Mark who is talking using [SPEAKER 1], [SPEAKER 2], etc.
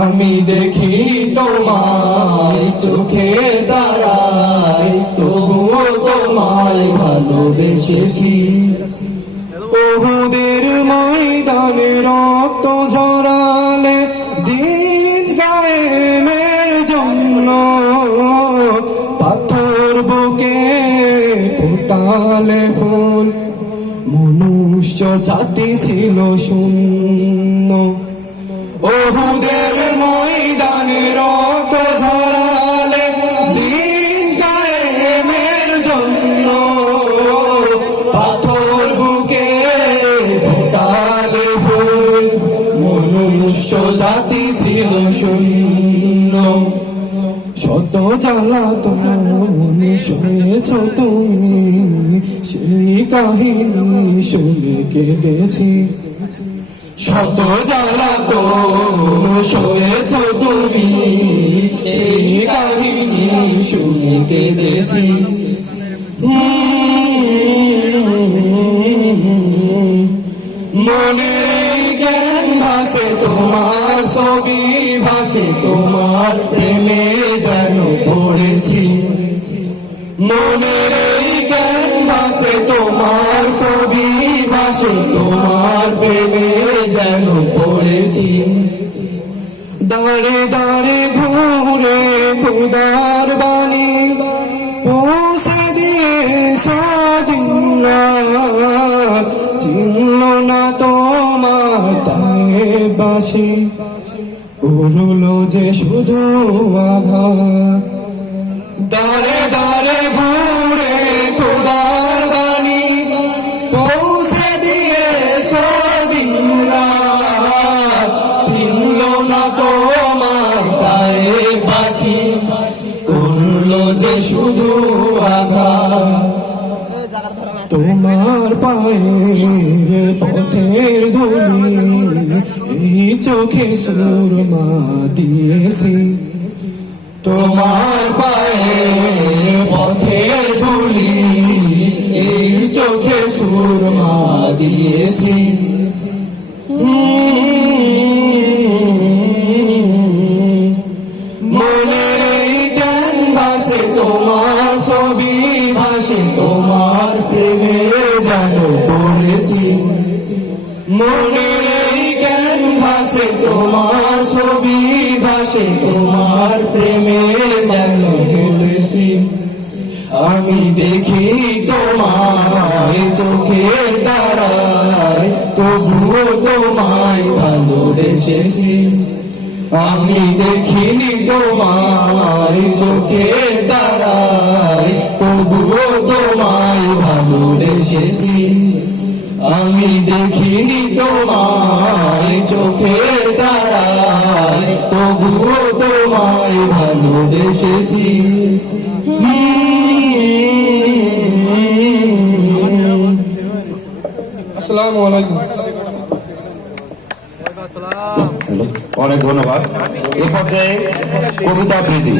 [SPEAKER 1] আমি দেখি তোমায় চোখের দ্বারাই তবুও তোমায় ভালোবেসেছি। বহুদের ময়দানে রক্ত ঝরালে দিন গায়েমের জন্য পাথর বুকে ফুটালে ফুল। মনুষ্য জাতি ছিল শূন্য। ওহুদের ময়দানে রক্ত ঝরালে দিন গায়েমের জন্য পাথর বুকে ফোটালে ফুল মনুষ্য জাতি ছিল শূন্য। শত জ্বালা তোমার মনে শুনেছ তুমি, সেই কাহিনী শুনে কেঁদেছি। শত জ্বালা তো শোয়েছ তুমি সেই কাহিনী মনে জ্ঞান ভাসে তোমার ছবি, ভাসে তোমার প্রেমে যেন পড়েছি মনের জ্ঞান ভাসে তোমার ছবি, ভাসে তোমার প্রেমে যেন পড়েছি? দাঁড়ে দাঁড়ে ঘুরে খুদার বাণী পৌঁছে দিয়ে স্বাধীন চিনল না তোমার তাই বাসি। করল যে শুধু আঘাত। দাঁড়ে দাঁড়ে ঘুরে তোমার পায়ের পথের ধুলি এই চোখে সুরমা দিয়েছি। তোমার পায়ের পথের ধুলি এই চোখে সুরমা দিয়েছি। মনের এই ভাসে তোমার ছবি ভাসে তোমার প্রেমে যেন পড়েছি মনের জ্ঞান ভাসে তোমার ছবি, ভাসে তোমার প্রেমে যেন হেঁটেছি আমি দেখি তোমায় চোখের দ্বারায় তবুও তোমায় ভালোবেসেছি। আমি দেখিনি তোমায় চোখের দ্বারায় তবুও ভালোবেসেছি আমি দেখিনি তোমায় চোখের দ্বারায় তবুও তোমায় ভালোবেসেছি। আসসালামু আলাইকুম।
[SPEAKER 2] অনেক ধন্যবাদ। এ পর্যায়ে কবিতা আবৃত্তি।